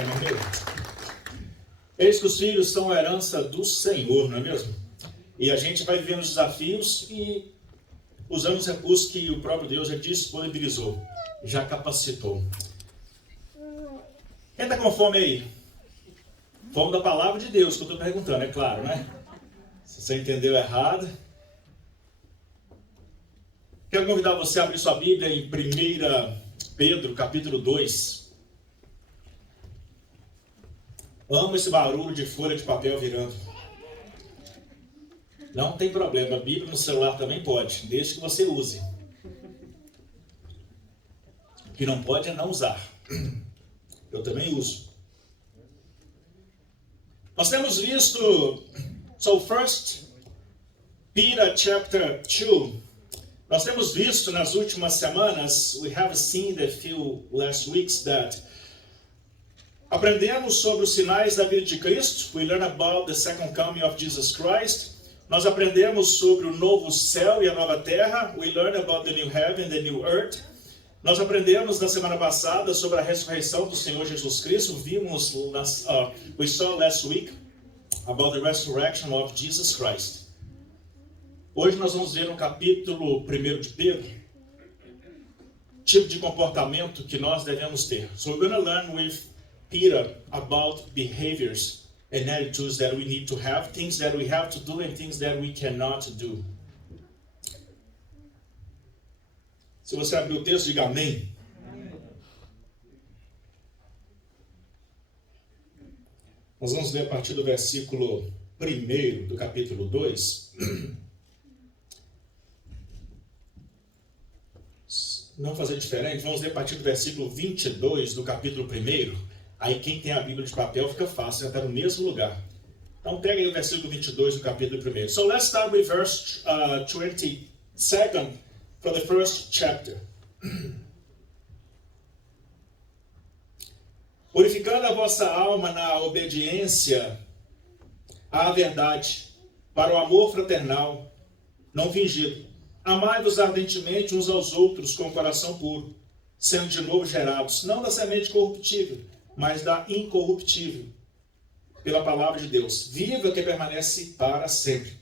meu amigo? Eis que os filhos são a herança do Senhor, não é mesmo? E a gente vai vivendo os desafios e usando os recursos que o próprio Deus já disponibilizou, já capacitou. Quem está com fome aí? Fome da palavra de Deus, que eu estou perguntando, é claro, né? Se você entendeu errado. Quero convidar você a abrir sua Bíblia em 1 Pedro, capítulo 2. Amo esse barulho de folha de papel virando. Não tem problema, a Bíblia no celular também pode, desde que você use. O que não pode é não usar. Eu também uso. Nós temos visto, so 1 Peter chapter 2, nós temos visto nas últimas semanas, we have seen the few last weeks that aprendemos sobre os sinais da vida de Cristo. We learn about the second coming of Jesus Christ. Nós aprendemos sobre o novo céu e a nova terra. We learn about the new heaven and the new earth. Nós aprendemos na semana passada sobre a ressurreição do Senhor Jesus Cristo. We saw last week about the resurrection of Jesus Christ. Hoje nós vamos ver no capítulo 1 de Pedro, tipo de comportamento que nós devemos ter. So we're going to learn with Peter about behaviors and attitudes that we need to have, things that we have to do and things that we cannot do. Se você abrir o texto, diga amém. Nós vamos ler a partir do versículo 1 do capítulo 2. Não fazer diferente, vamos ler a partir do versículo 22 do capítulo 1. Aí quem tem a Bíblia de papel fica fácil, já está no mesmo lugar. Então pega aí o versículo 22 do capítulo 1. So let's start with verse 22 for the first chapter. Purificando a vossa alma na obediência à verdade, para o amor fraternal, não fingido. Amai-vos ardentemente uns aos outros com o coração puro, sendo de novo gerados, não da semente corruptível, mas da incorruptível, pela palavra de Deus, viva que permanece para sempre.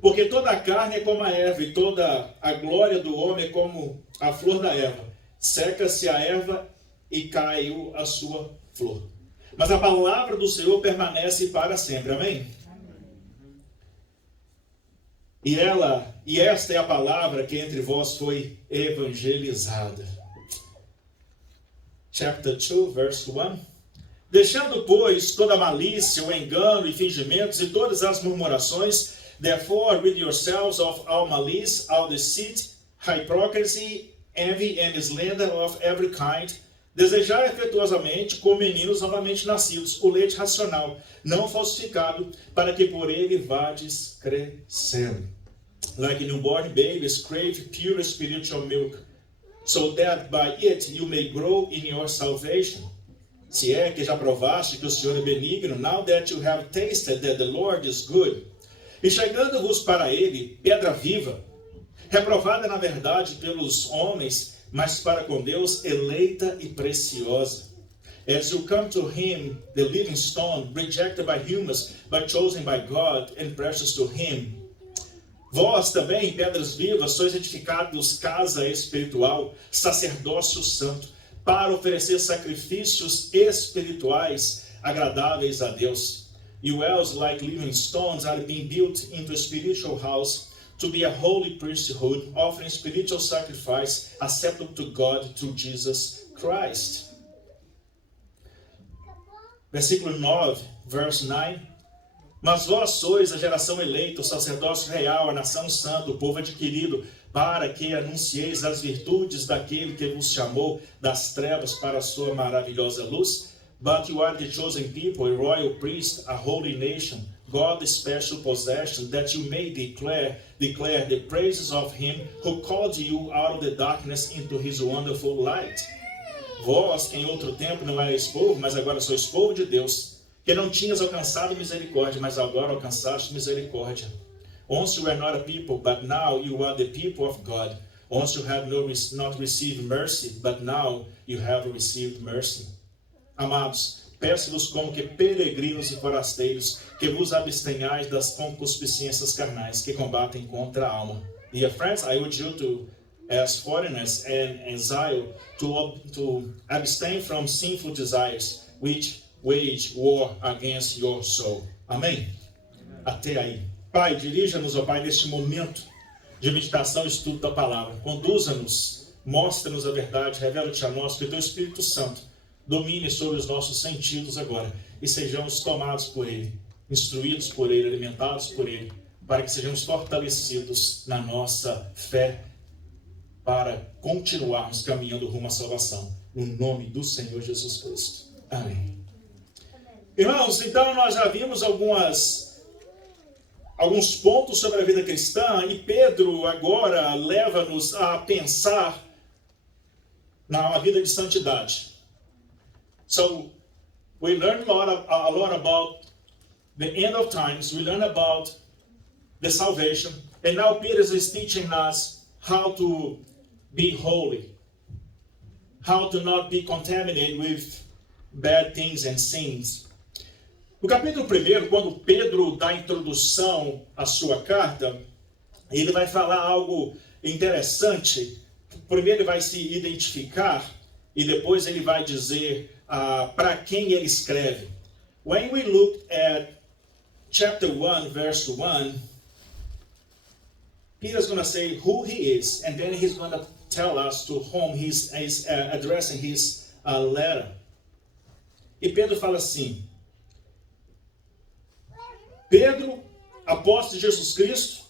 Porque toda a carne é como a erva, e toda a glória do homem é como a flor da erva. Seca-se a erva e caiu a sua flor. Mas a palavra do Senhor permanece para sempre. Amém? E esta é a palavra que entre vós foi evangelizada. Chapter 2, verse 1. Deixando, pois, toda malícia, o engano e fingimentos e todas as murmurações, therefore rid yourselves of all malice, all deceit, hypocrisy, envy and slander of every kind. Desejai afetuosamente, como meninos novamente nascidos, o leite racional, não falsificado, para que por ele vades crescendo. Like newborn babies crave pure spiritual milk, so that by it you may grow in your salvation. Se é que já provaste que o Senhor é benigno, now that you have tasted that the Lord is good. E chegando-vos para ele, pedra viva, reprovada na verdade pelos homens, mas para com Deus eleita e preciosa. As you come to him, the living stone, rejected by humans, but chosen by God and precious to him. Vós também, pedras vivas, sois edificados casa espiritual, sacerdócio santo, para oferecer sacrifícios espirituais agradáveis a Deus. You else, like living stones, are being built into a spiritual house, to be a holy priesthood, offering spiritual sacrifice acceptable to God through Jesus Christ. Versículo 9, verse 9. Mas vós sois a geração eleita, o sacerdócio real, a nação santa, o povo adquirido, para que anuncieis as virtudes daquele que vos chamou das trevas para a sua maravilhosa luz. But you are the chosen people, a royal priest, a holy nation, God's special possession, that you may declare the praises of him who called you out of the darkness into his wonderful light. Vós, que em outro tempo não erais povo, mas agora sois povo de Deus, que não tinhas alcançado misericórdia, mas agora alcançaste misericórdia. Once you were not a people, but now you are the people of God. Once you had not received mercy, but now you have received mercy. Amados, peço-vos como que peregrinos e forasteiros, que vos abstenhais das concupiscências carnais que combatem contra a alma. Dear friends, I urge you to, as foreigners and exile, to abstain from sinful desires, which wage war against your soul. Amém? Até aí. Pai, dirija-nos, ó Pai, neste momento de meditação e estudo da palavra. Conduza-nos, mostra-nos a verdade, revela-te a nós, que o teu Espírito Santo domine sobre os nossos sentidos agora e sejamos tomados por Ele, instruídos por Ele, alimentados por Ele, para que sejamos fortalecidos na nossa fé para continuarmos caminhando rumo à salvação. No nome do Senhor Jesus Cristo. Amém. Irmãos, então nós já vimos alguns pontos sobre a vida cristã e Pedro agora leva-nos a pensar na vida de santidade. So, we learned a lot about the end of times, we learned about the salvation, and now Peter is teaching us how to be holy, how to not be contaminated with bad things and sins. No capítulo 1, quando Pedro dá a introdução à sua carta, ele vai falar algo interessante. Primeiro ele vai se identificar e depois ele vai dizer para quem ele escreve. When we look at chapter 1, verse 1, Peter's going to say who he is, and then he's going to tell us to whom he's addressing his letter. E Pedro fala assim: Pedro, apóstolo de Jesus Cristo,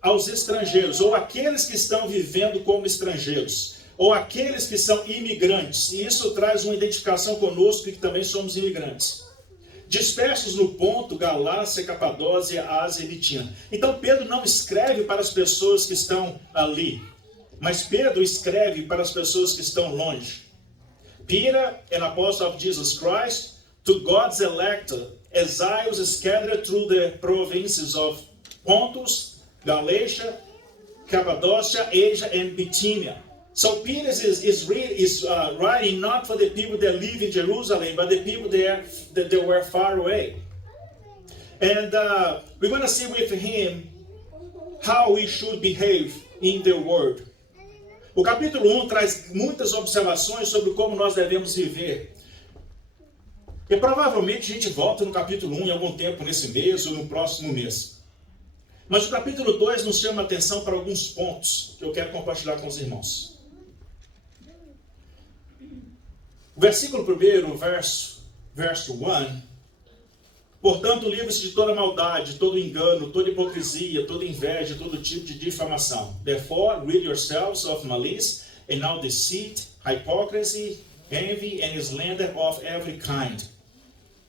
aos estrangeiros, ou aqueles que estão vivendo como estrangeiros, ou aqueles que são imigrantes, e isso traz uma identificação conosco, que também somos imigrantes, dispersos no Ponto, Galácia, Capadócia, Ásia e Bitínia. Então Pedro não escreve para as pessoas que estão ali, mas Pedro escreve para as pessoas que estão longe. Peter, an apostle of Jesus Christ, to God's elect, exiles scattered through the provinces of Pontus, Galatia, Cappadocia, Asia, and Bithynia. So Peter is writing not for the people that live in Jerusalem, but the people that were far away. And we're going to see with him how we should behave in the world. O capítulo 1 traz muitas observações sobre como nós devemos viver. E provavelmente a gente volta no capítulo 1 em algum tempo nesse mês ou no próximo mês. Mas o capítulo 2 nos chama a atenção para alguns pontos que eu quero compartilhar com os irmãos. O versículo 1, verso 1. Portanto, livre-se de toda maldade, todo engano, toda hipocrisia, toda inveja, todo tipo de difamação. Therefore, rid yourselves of malice, and all deceit, hypocrisy, envy, and slander of every kind.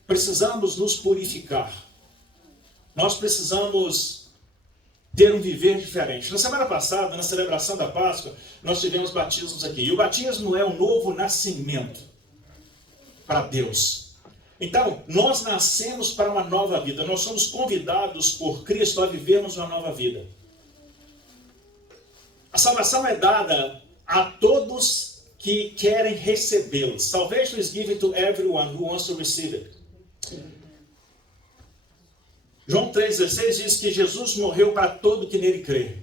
Precisamos nos purificar. Nós precisamos ter um viver diferente. Na semana passada, na celebração da Páscoa, nós tivemos batismos aqui. E o batismo é um novo nascimento para Deus. Então, nós nascemos para uma nova vida. Nós somos convidados por Cristo a vivermos uma nova vida. A salvação é dada a todos que querem recebê-la. Salvation is given to everyone who wants to receive it. João 3,16 diz que Jesus morreu para todo que nele crê.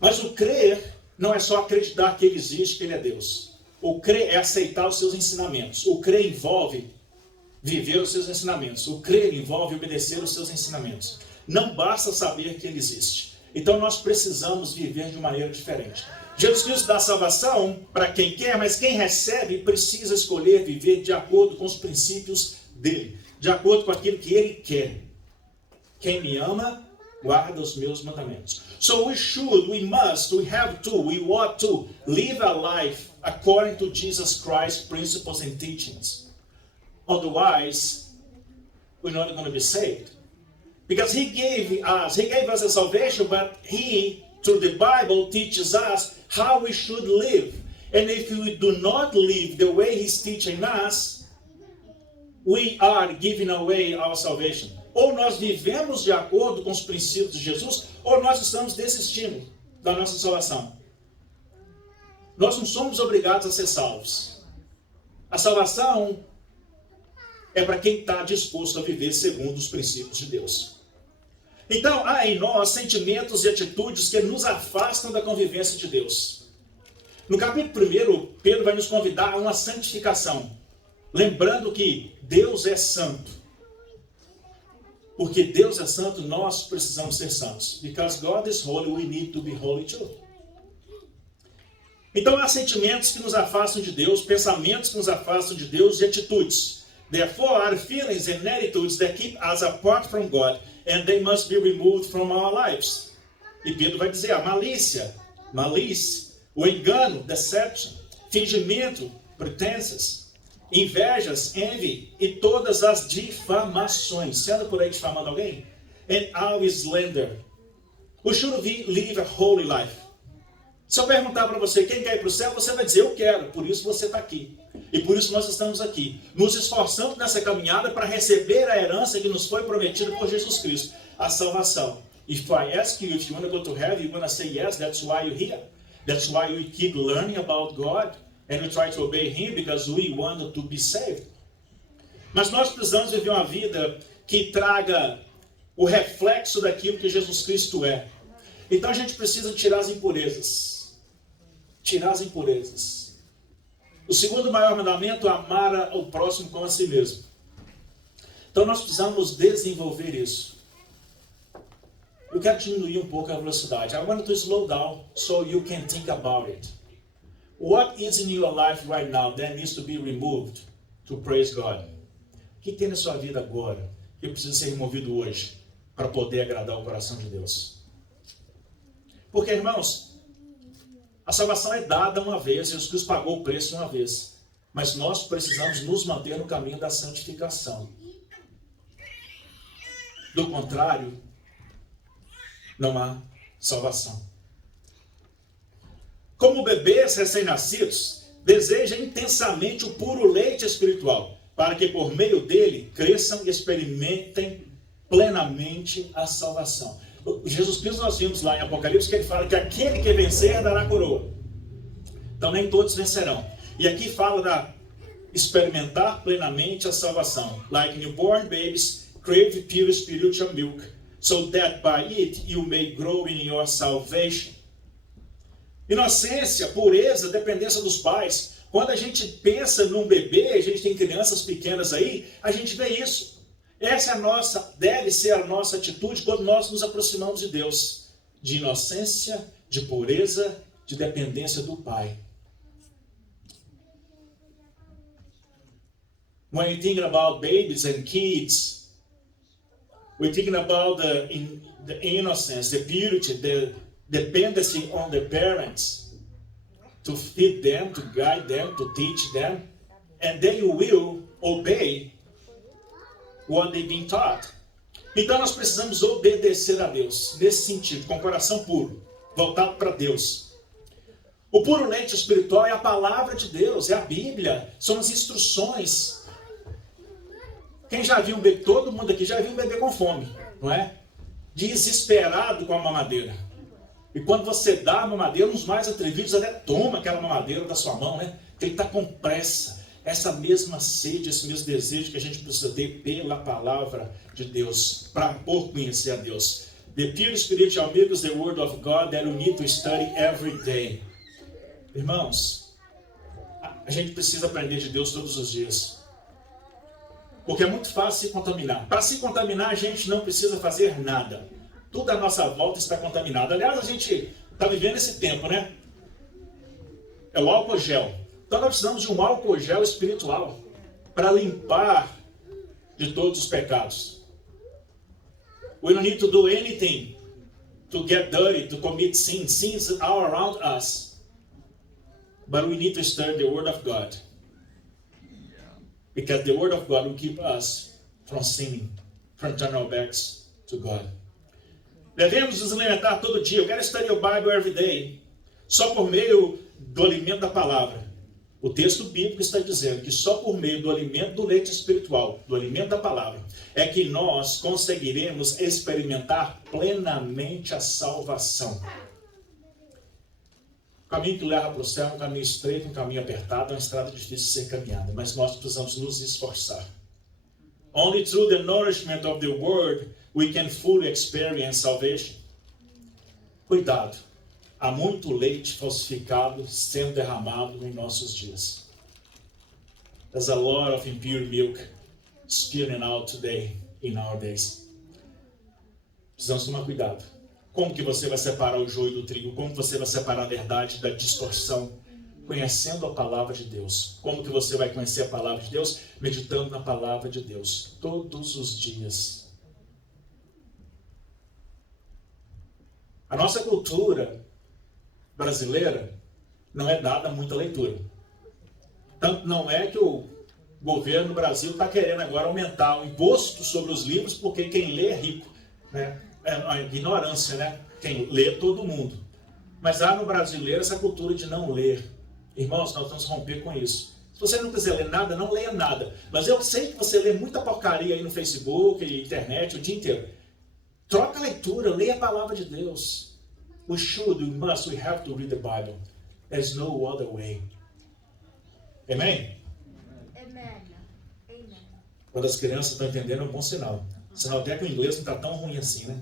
Mas o crer não é só acreditar que ele existe, que ele é Deus. O crer é aceitar os seus ensinamentos. O crer envolve viver os seus ensinamentos. O crer envolve obedecer os seus ensinamentos. Não basta saber que ele existe. Então nós precisamos viver de maneira diferente. Jesus Cristo dá salvação para quem quer, mas quem recebe precisa escolher viver de acordo com os princípios dele. De acordo com aquilo que ele quer. Quem me ama, guarda os meus mandamentos. So we ought to live a life according to Jesus Christ's principles and teachings. Otherwise, we're not going to be saved. Because he gave us a salvation, but he, through the Bible, teaches us how we should live. And if we do not live the way he's teaching us, we are giving away our salvation. Ou nós vivemos de acordo com os princípios de Jesus, ou nós estamos desistindo da nossa salvação. Nós não somos obrigados a ser salvos. A salvação é para quem está disposto a viver segundo os princípios de Deus. Então, há em nós sentimentos e atitudes que nos afastam da convivência de Deus. No capítulo 1, Pedro vai nos convidar a uma santificação, lembrando que Deus é santo. Porque Deus é santo, nós precisamos ser santos. Because God is holy, we need to be holy too. Então há sentimentos que nos afastam de Deus, pensamentos que nos afastam de Deus e atitudes. Therefore, are feelings and attitudes that keep us apart from God, and they must be removed from our lives. E Pedro vai dizer a malícia, o engano, deception, fingimento, pretenses, invejas, envy e todas as difamações. Você anda por aí difamando alguém? And all slander. We should live a holy life. Se eu perguntar para você quem quer ir para o céu, você vai dizer eu quero, por isso você está aqui. E por isso nós estamos aqui, nos esforçando nessa caminhada para receber a herança que nos foi prometida por Jesus Cristo, a salvação. If I ask you if you want to go to heaven, you're going to say yes, that's why you're here. That's why we keep learning about God and we try to obey Him because we want to be saved. Mas nós precisamos viver uma vida que traga o reflexo daquilo que Jesus Cristo é. Então a gente precisa tirar as impurezas. Tirar as impurezas. O segundo maior mandamento é amar o próximo como a si mesmo. Então nós precisamos desenvolver isso. Eu quero diminuir um pouco a velocidade. I want to slow down so you can think about it. What is in your life right now that needs to be removed to praise God? O que tem na sua vida agora que precisa ser removido hoje para poder agradar o coração de Deus? Porque, irmãos, a salvação é dada uma vez, Jesus Cristo pagou o preço uma vez. Mas nós precisamos nos manter no caminho da santificação. Do contrário, não há salvação. Como bebês recém-nascidos, desejam intensamente o puro leite espiritual, para que por meio dele cresçam e experimentem plenamente a salvação. Jesus Cristo, nós vimos lá em Apocalipse que ele fala que aquele que vencer dará coroa. Então nem todos vencerão. E aqui fala da experimentar plenamente a salvação. Like newborn babies crave pure spiritual milk, so that by it you may grow in your salvation. Inocência, pureza, dependência dos pais. Quando a gente pensa num bebê, a gente tem crianças pequenas aí, a gente vê isso. Essa é a nossa, deve ser a nossa atitude quando nós nos aproximamos de Deus. De inocência, de pureza, de dependência do Pai. When you're thinking about babies and kids, we're thinking about the innocence, the purity, the dependency on the parents to feed them, to guide them, to teach them, and they will obey what they've been taught. Então nós precisamos obedecer a Deus, nesse sentido, com o coração puro, voltado para Deus. O puro leite espiritual é a palavra de Deus, é a Bíblia, são as instruções. Quem já viu um bebê, todo mundo aqui já viu um bebê com fome, não é? Desesperado com a mamadeira. E quando você dá a mamadeira, uns mais atrevidos até toma aquela mamadeira da sua mão, né? Porque ele está com pressa. Essa mesma sede, esse mesmo desejo que a gente precisa ter pela palavra de Deus, por conhecer a Deus. The pure spiritual milk is the word of God that we need to study every day. Irmãos, a gente precisa aprender de Deus todos os dias. Porque é muito fácil se contaminar. Para se contaminar, a gente não precisa fazer nada. Tudo à nossa volta está contaminado. Aliás, a gente está vivendo esse tempo, né? É o álcool gel. Então nós precisamos de um álcool gel espiritual para limpar de todos os pecados. We don't need to do anything to get dirty, to commit sin. Sins are all around us. But we need to study the Word of God. Because the Word of God will keep us from sinning, from turning our backs to God. Devemos nos alimentar todo dia. Eu quero study the Bible every day. Só por meio do alimento da palavra. O texto bíblico está dizendo que só por meio do alimento do leite espiritual, do alimento da palavra, é que nós conseguiremos experimentar plenamente a salvação. O caminho que leva para o céu é um caminho estreito, um caminho apertado, é uma estrada difícil de ser caminhada, mas nós precisamos nos esforçar. Only through the nourishment of the word we can fully experience salvation. Cuidado, há muito leite falsificado sendo derramado em nossos dias. There's a lot of impure milk spilling out today in our days. Precisamos tomar cuidado. Como que você vai separar o joio do trigo? Como você vai separar a verdade da distorção? Conhecendo a palavra de Deus. Como que você vai conhecer a palavra de Deus? Meditando na palavra de Deus todos os dias. A nossa cultura brasileira não é dada muita leitura. Tanto não é que o governo do Brasil está querendo agora aumentar o imposto sobre os livros, porque quem lê é rico, né? É a ignorância, né? Quem lê é todo mundo. Mas há no brasileiro essa cultura de não ler. Irmãos, nós vamos romper com isso. Se você não quiser ler nada, não leia nada. Mas eu sei que você lê muita porcaria aí no Facebook e internet o dia inteiro. Troca a leitura, leia a palavra de Deus. We have to read the Bible. There's no other way. Amém? Amen. Amen. Quando as crianças estão entendendo, é um bom sinal. Sinal até que o inglês não está tão ruim assim, né?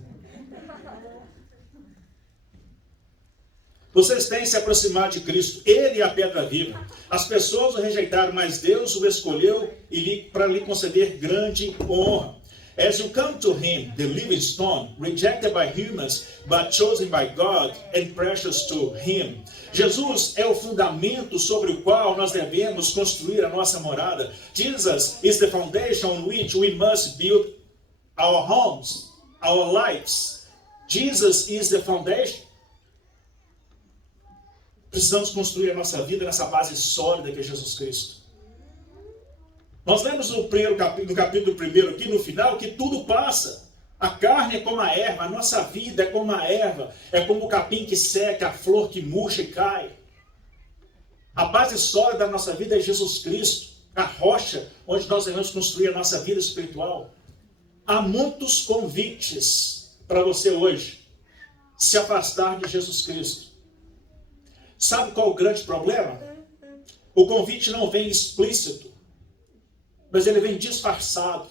Vocês têm se aproximado de Cristo. Ele é a pedra viva. As pessoas o rejeitaram, mas Deus o escolheu para lhe conceder grande honra. As you come to him, the living stone, rejected by humans, but chosen by God and precious to him. Jesus é o fundamento sobre o qual nós devemos construir a nossa morada. Jesus is the foundation on which we must build our homes, our lives. Jesus is the foundation. Precisamos construir a nossa vida nessa base sólida que é Jesus Cristo. Nós lemos no capítulo 1 aqui no final que tudo passa. A carne é como a erva, a nossa vida é como a erva, é como o capim que seca, a flor que murcha e cai. A base sólida da nossa vida é Jesus Cristo, a rocha onde nós devemos construir a nossa vida espiritual. Há muitos convites para você hoje se afastar de Jesus Cristo. Sabe qual é o grande problema? O convite não vem explícito, mas ele vem disfarçado.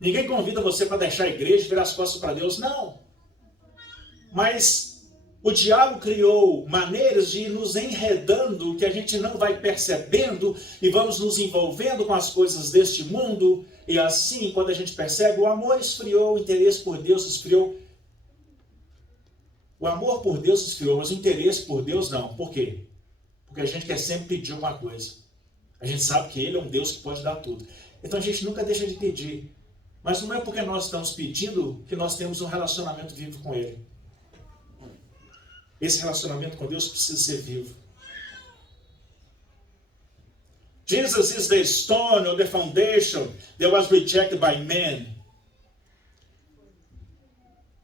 Ninguém convida você para deixar a igreja e virar as costas para Deus, não. Mas o diabo criou maneiras de ir nos enredando, que a gente não vai percebendo, e vamos nos envolvendo com as coisas deste mundo, e assim, quando a gente percebe, o amor esfriou, o interesse por Deus esfriou. O amor por Deus esfriou, mas o interesse por Deus não. Por quê? Porque a gente quer sempre pedir alguma coisa. A gente sabe que Ele é um Deus que pode dar tudo. Então a gente nunca deixa de pedir. Mas não é porque nós estamos pedindo que nós temos um relacionamento vivo com Ele. Esse relacionamento com Deus precisa ser vivo. Jesus is the stone or the foundation that was rejected by men.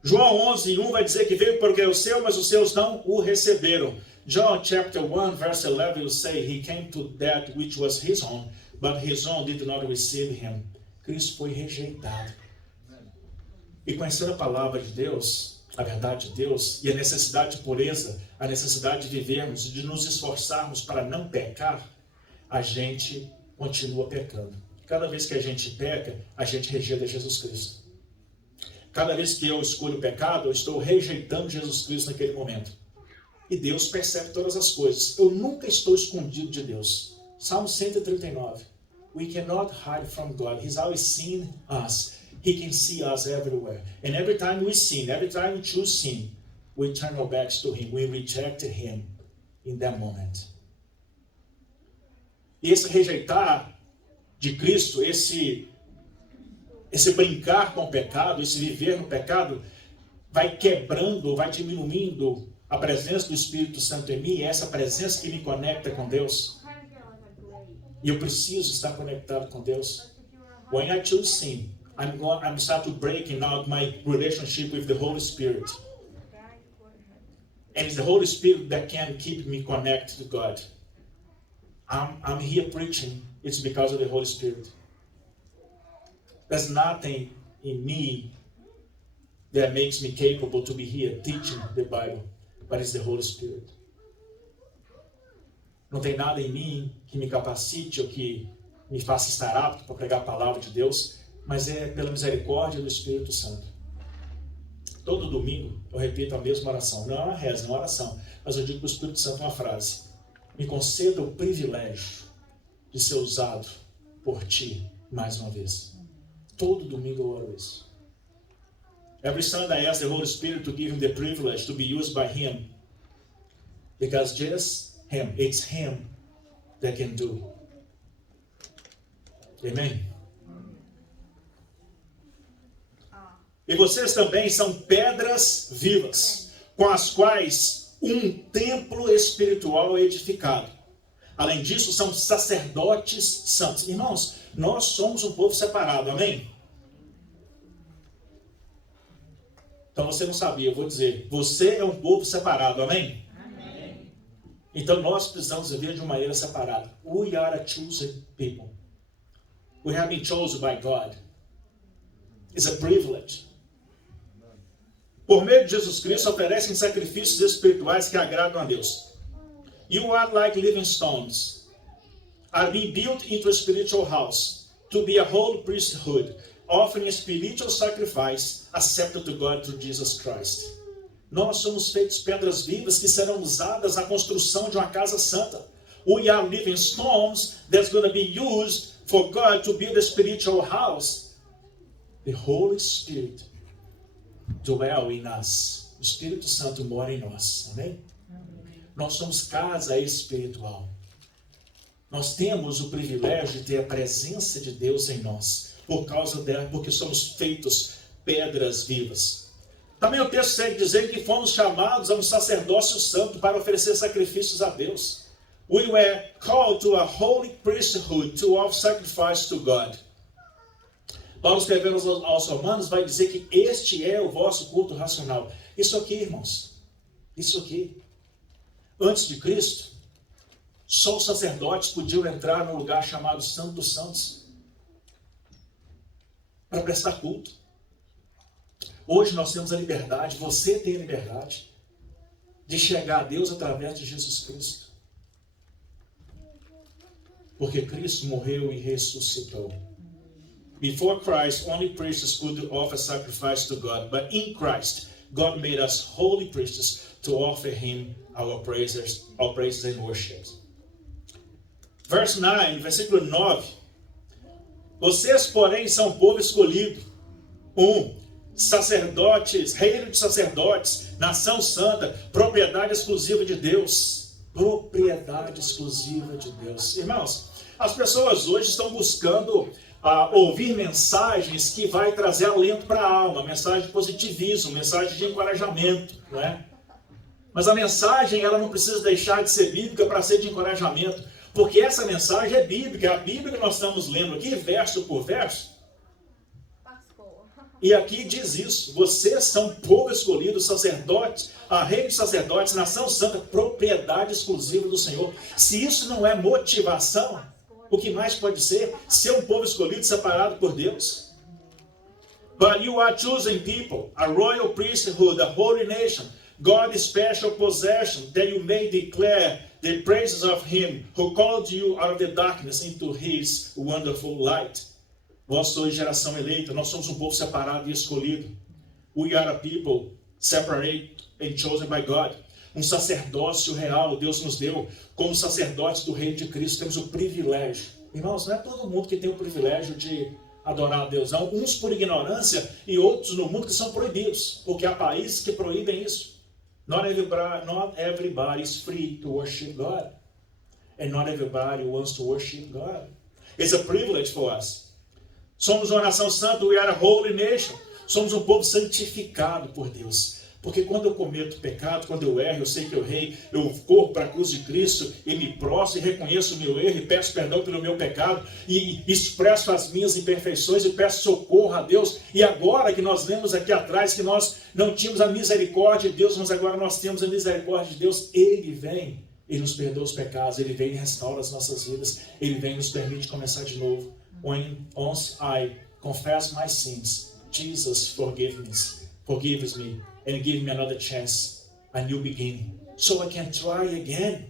João 11:1 vai dizer que veio porque o seu, mas os seus não o receberam. John chapter 1 verse 11 will say, he came to that which was his own, but his own did not receive him. Cristo foi rejeitado. E conhecendo a palavra de Deus, a verdade de Deus, e a necessidade de pureza, a necessidade de vivermos, de nos esforçarmos para não pecar, a gente continua pecando. Cada vez que a gente peca, a gente rejeita Jesus Cristo. Cada vez que eu escolho o pecado, eu estou rejeitando Jesus Cristo naquele momento. E Deus percebe todas as coisas. Eu nunca estou escondido de Deus. Salmo 139. We cannot hide from God. He's always seen us. He can see us everywhere. And every time we sin, every time we choose sin, we turn our backs to Him. We reject Him in that moment. E esse rejeitar de Cristo, esse brincar com o pecado, esse viver no pecado, vai quebrando, vai diminuindo a presença do Espírito Santo em mim, é essa presença que me conecta com Deus. E eu preciso estar conectado com Deus. When I choose sin, I'm start to breaking out my relationship with the Holy Spirit. And it's the Holy Spirit that can keep me connected to God. I'm here preaching, it's because of the Holy Spirit. There's nothing in me that makes me capable to be here teaching the Bible, but it's the Holy Spirit. Não tem nada em mim que me capacite ou que me faça estar apto para pregar a palavra de Deus, mas é pela misericórdia do Espírito Santo. Todo domingo eu repito a mesma oração. Não é uma reza, não é uma oração, mas eu digo para o Espírito Santo uma frase. Me conceda o privilégio de ser usado por Ti mais uma vez. Todo domingo eu oro isso. Every Sunday I ask the Holy Spirit to give Him the privilege to be used by Him. Because just Him, it's Him that can do. Amém? E vocês também são pedras vivas, com as quais um templo espiritual é edificado. Além disso, são sacerdotes santos. Irmãos, nós somos um povo separado, amém? Então você não sabia, eu vou dizer. Você é um povo separado, amém? Amém. Então nós precisamos viver de uma maneira separada. We are a chosen people. We have been chosen by God. It's a privilege. Por meio de Jesus Cristo, oferecem sacrifícios espirituais que agradam a Deus. You are like living stones, are being built into a spiritual house, to be a holy priesthood, offering a spiritual sacrifice accepted to God through Jesus Christ. Nós somos feitos pedras vivas que serão usadas na construção de uma casa santa. We are living stones that's going to be used for God to build a spiritual house. The Holy Spirit dwell in us. O Espírito Santo mora em nós. Amém? Nós somos casa espiritual. Nós temos o privilégio de ter a presença de Deus em nós, por causa dela, porque somos feitos pedras vivas. Também o texto segue dizendo que fomos chamados a um sacerdócio santo para oferecer sacrifícios a Deus. We were called to a holy priesthood to offer sacrifice to God. Paulo escrevendo aos Romanos vai dizer que este é o vosso culto racional. Isso aqui, irmãos, isso aqui. Antes de Cristo, só os sacerdotes podiam entrar num lugar chamado Santo dos Santos para prestar culto. Hoje nós temos a liberdade, você tem a liberdade de chegar a Deus através de Jesus Cristo. Porque Cristo morreu e ressuscitou. Before Christ, only priests could offer sacrifice to God, but in Christ, God made us holy priests to offer Him our praises and worship. Verse 9, versículo 9. Vocês, porém, são povo escolhido. Sacerdotes, reino de sacerdotes, nação santa, propriedade exclusiva de Deus. Propriedade exclusiva de Deus. Irmãos, as pessoas hoje estão buscando ouvir mensagens que vai trazer alento para a alma, mensagem de positivismo, mensagem de encorajamento, não é? Mas a mensagem, ela não precisa deixar de ser bíblica para ser de encorajamento, porque essa mensagem é bíblica. A Bíblia que nós estamos lendo aqui, verso por verso, e aqui diz isso: vocês são povo escolhido, sacerdotes, reino de sacerdotes, nação santa, propriedade exclusiva do Senhor. Se isso não é motivação, o que mais pode ser? Ser um povo escolhido, separado por Deus. But you are chosen people, a royal priesthood, a holy nation, God's special possession, that you may declare the praises of Him who called you out of the darkness into His wonderful light. Vós sois geração eleita, nós somos um povo separado e escolhido. We are a people separated and chosen by God. Um sacerdócio real, Deus nos deu. Como sacerdotes do reino de Cristo, temos o privilégio. Irmãos, não é todo mundo que tem o privilégio de adorar a Deus, não. Uns por ignorância e outros no mundo que são proibidos, porque há países que proíbem isso. Not everybody is free to worship God. And not everybody wants to worship God. It's a privilege for us. Somos uma nação santa, we are a holy nation. Somos um povo santificado por Deus. Porque quando eu cometo pecado, quando eu erro, eu sei que eu errei, eu corro para a cruz de Cristo e me prostro e reconheço o meu erro e peço perdão pelo meu pecado e expresso as minhas imperfeições e peço socorro a Deus. E agora que nós lemos aqui atrás que nós não tínhamos a misericórdia de Deus, mas agora nós temos a misericórdia de Deus, Ele vem, Ele nos perdoa os pecados, Ele vem e restaura as nossas vidas, Ele vem e nos permite começar de novo. Once I confess my sins, Jesus forgives me and give me another chance, a new beginning, so I can try again.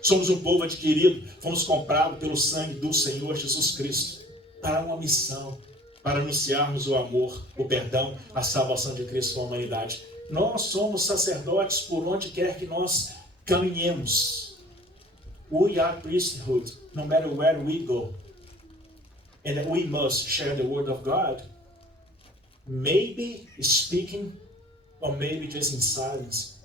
Somos um povo adquirido, fomos comprados pelo sangue do Senhor Jesus Cristo para uma missão, para anunciarmos o amor, o perdão, a salvação de Cristo para a humanidade. Nós somos sacerdotes por onde quer que nós caminhemos. We are priesthood, no matter where we go. And we must share the word of God. Maybe speaking, or maybe just in silence,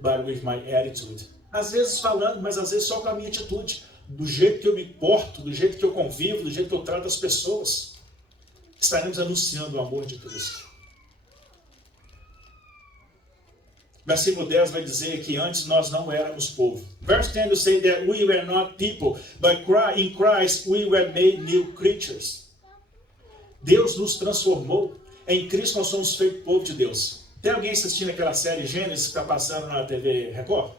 but with my attitude. Às vezes falando, mas às vezes só com a minha atitude. Do jeito que eu me porto, do jeito que eu convivo, do jeito que eu trato as pessoas. Estaremos anunciando o amor de Cristo. Versículo 10 vai dizer que antes nós não éramos povo. Verse 10 will say that we were not people, but in Christ we were made new creatures. Deus nos transformou. Em Cristo nós somos feitos povo de Deus. Tem alguém assistindo aquela série Gênesis que está passando na TV Record?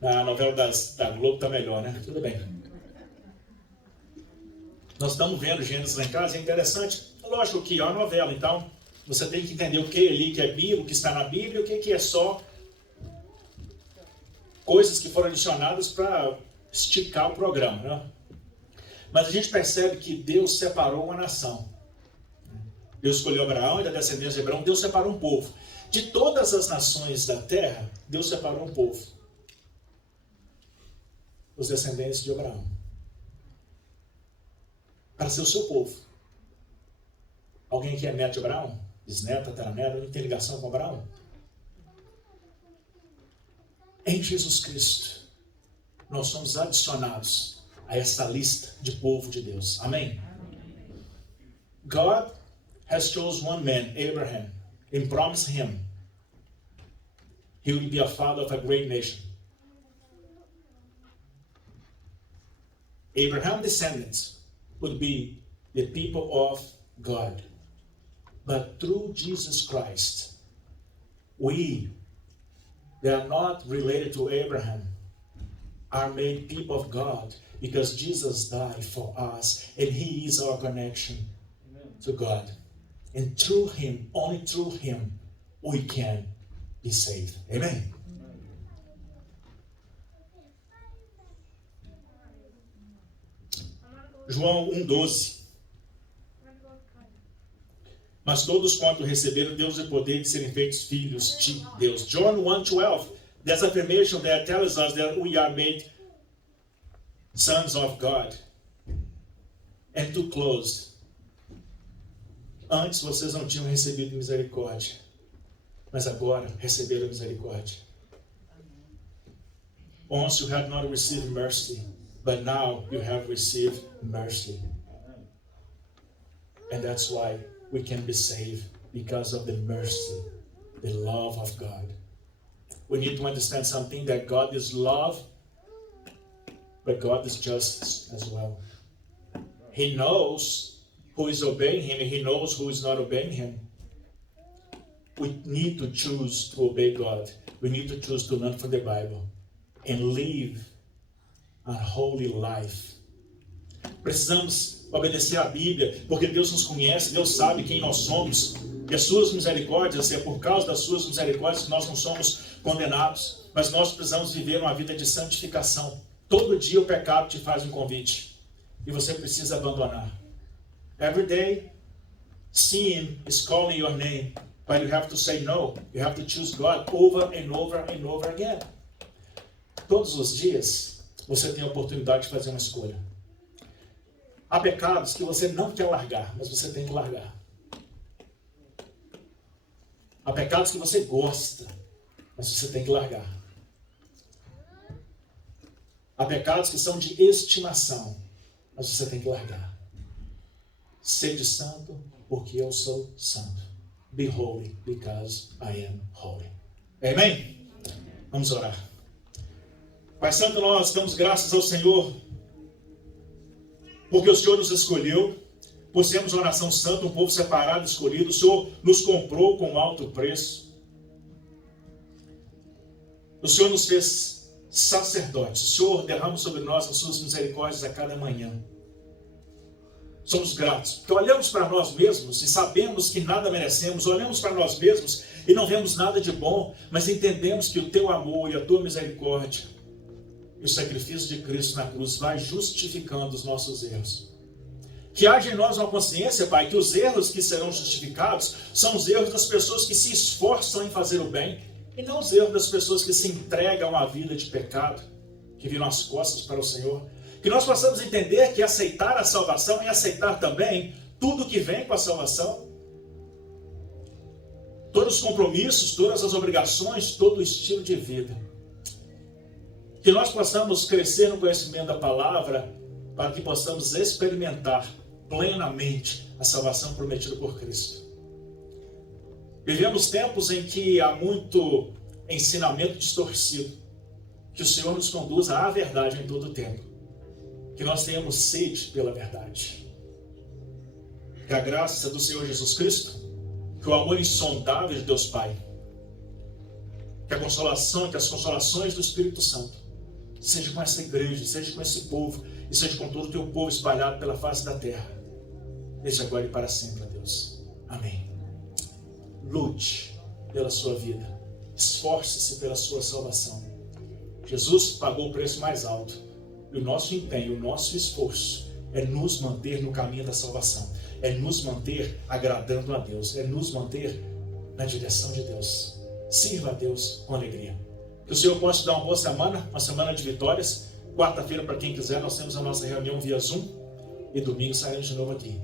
A novela da Globo está melhor, né? Tudo bem. Nós estamos vendo Gênesis lá em casa, é interessante. Lógico que é uma novela, então você tem que entender o que ali que é Bíblia, o que está na Bíblia, o que é só coisas que foram adicionadas para esticar o programa, né? Mas a gente percebe que Deus separou uma nação. Deus escolheu Abraão e da descendência de Abraão, Deus separou um povo. De todas as nações da terra, Deus separou um povo. Os descendentes de Abraão. Para ser o seu povo. Alguém que é neto de Abraão? Bisneto, tataraneto, não tem ligação com Abraão? Em Jesus Cristo, nós somos adicionados a essa lista de povo de Deus. Amém? God has chosen one man, Abraham, and promised him he will be a father of a great nation. Abraham's descendants would be the people of God. But through Jesus Christ, we that are not related to Abraham are made people of God because Jesus died for us and he is our connection to God. And through him, only through him, we can be saved. Amen? João 1,12. Mas todos quanto receberam Deus o poder de serem feitos filhos de Deus. John 1,12. There's affirmation that tells us that we are made sons of God. And to close. Antes vocês não tinham recebido misericórdia. Mas agora receberam misericórdia. Once you had not received mercy. But now you have received mercy. And that's why we can be saved. Because of the mercy, the love of God. We need to understand something, that God is love, but God is justice as well. He knows who is obeying him and he knows who is not obeying him. We need to choose to obey God. We need to choose to learn from the Bible and live a holy life. Precisamos obedecer à Bíblia, porque Deus nos conhece, Deus sabe quem nós somos. E as suas misericórdias, é por causa das suas misericórdias que nós não somos condenados. Mas nós precisamos viver uma vida de santificação. Todo dia o pecado te faz um convite. E você precisa abandonar. Every day, sin is calling your name. But you have to say no. You have to choose God over and over and over again. Todos os dias, você tem a oportunidade de fazer uma escolha. Há pecados que você não quer largar, mas você tem que largar. Há pecados que você gosta, mas você tem que largar. Há pecados que são de estimação, mas você tem que largar. Sede santo, porque eu sou santo. Be holy, because I am holy. Amém? Vamos orar. Pai Santo, nós damos graças ao Senhor, porque o Senhor nos escolheu, por sermos uma nação santa, um povo separado, escolhido. O Senhor nos comprou com alto preço. O Senhor nos fez sacerdotes. O Senhor derrama sobre nós as suas misericórdias a cada manhã. Somos gratos, porque olhamos para nós mesmos e sabemos que nada merecemos. Olhamos para nós mesmos e não vemos nada de bom, mas entendemos que o teu amor e a tua misericórdia E o sacrifício de Cristo na cruz vai justificando os nossos erros. Que haja em nós uma consciência, Pai, que os erros que serão justificados são os erros das pessoas que se esforçam em fazer o bem e não os erros das pessoas que se entregam à vida de pecado, que viram as costas para o Senhor. Que nós possamos entender que aceitar a salvação é aceitar também tudo que vem com a salvação. Todos os compromissos, todas as obrigações, todo o estilo de vida. Que nós possamos crescer no conhecimento da palavra para que possamos experimentar plenamente a salvação prometida por Cristo. Vivemos tempos em que há muito ensinamento distorcido. Que o Senhor nos conduza à verdade em todo o tempo. Que nós tenhamos sede pela verdade. Que a graça do Senhor Jesus Cristo, que o amor insondável de Deus Pai, que a consolação, que as consolações do Espírito Santo, seja com essa igreja, seja com esse povo, e seja com todo o teu povo espalhado pela face da terra, desde agora e para sempre, ó Deus. Amém. Lute pela sua vida, esforce-se pela sua salvação. Jesus pagou o preço mais alto, e o nosso empenho, o nosso esforço é nos manter no caminho da salvação, é nos manter agradando a Deus, é nos manter na direção de Deus. Sirva a Deus com alegria. Que o Senhor possa te dar uma boa semana, uma semana de vitórias. Quarta-feira, para quem quiser, nós temos a nossa reunião via Zoom e domingo saímos de novo aqui.